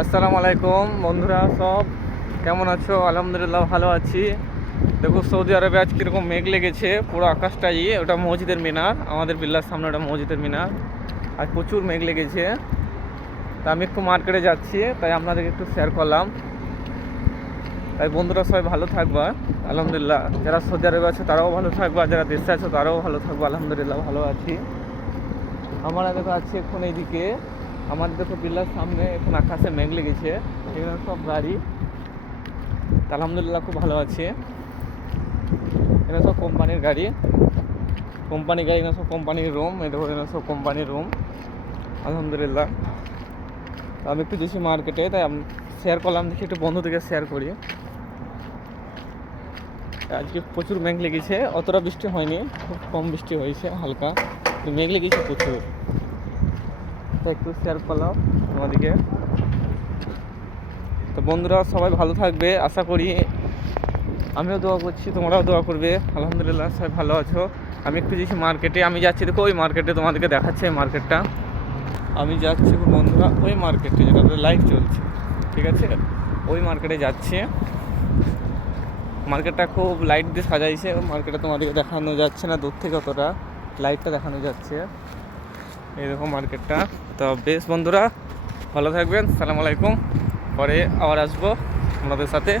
আসসালামু আলাইকুম বন্ধুরা, সব কেমন আছো? আলহামদুলিল্লাহ ভালো আছি। দেখো সৌদি আরবে আজ কীরকম মেঘ লেগেছে, পুরো আকাশটাই। ওটা মসজিদের মিনার, আমাদের বিল্লার সামনে ওটা মসজিদের মিনার। আজ প্রচুর মেঘ লেগেছে। তা আমি একটু মার্কেটে যাচ্ছি, তাই আপনাদেরকে একটু শেয়ার করলাম। তাই বন্ধুরা সবাই ভালো থাকবা আলহামদুলিল্লাহ। যারা সৌদি আরবে আছে তারাও ভালো থাকবা, যারা দেশে আছো তারাও ভালো থাকবা। আলহামদুলিল্লাহ ভালো আছি। আমরা দেখো আছি এখন এইদিকে, আমাদের দেখো বিল্লার সামনে এখন আকাশে মেঘ লেগেছে, এখানে সব গাড়ি। আলহামদুলিল্লাহ খুব ভালো আছে। এখানে সব কোম্পানির গাড়ি, এখানে সব কোম্পানির রুম। এই দেখো এখানে সব কোম্পানির রুম। আলহামদুলিল্লাহ আমি একটু যাচ্ছি মার্কেটে, তাই শেয়ার করলাম, দেখি একটু বন্ধুদেরকে শেয়ার করি। আজকে প্রচুর মেঘ লেগেছে, অতটা বৃষ্টি হয়নি, খুব কম বৃষ্টি হয়েছে, হালকা। মেঘ লেগেছে প্রচুর, তাই একটু শেয়ার করলাম তোমাদেরকে। তো বন্ধুরা সবাই ভালো থাকবে আশা করি। আমিও দোয়া করছি, তোমরাও দোয়া করবে। আলহামদুলিল্লাহ সবাই ভালো আছো। আমি একটু যাচ্ছি মার্কেটে, আমি যাচ্ছি দেখো ওই মার্কেটে, তোমাদেরকে দেখাচ্ছে এই মার্কেটটা। আমি যাচ্ছি বন্ধুরা ওই মার্কেটে যেটাতে লাইভ চলছে, ঠিক আছে? ওই মার্কেটে যাচ্ছি। মার্কেটটা খুব লাইট দিয়ে সাজাইছে। মার্কেটে তোমাদেরকে দেখানো যাচ্ছে না দূর থেকে, অতটা লাইটটা দেখানো যাচ্ছে। এইরকম মার্কেটটা। তো বেশ বন্ধুরা ভালো থাকবেন, সালাম আলাইকুম। পরে আবার আসবো আপনাদের সাথে।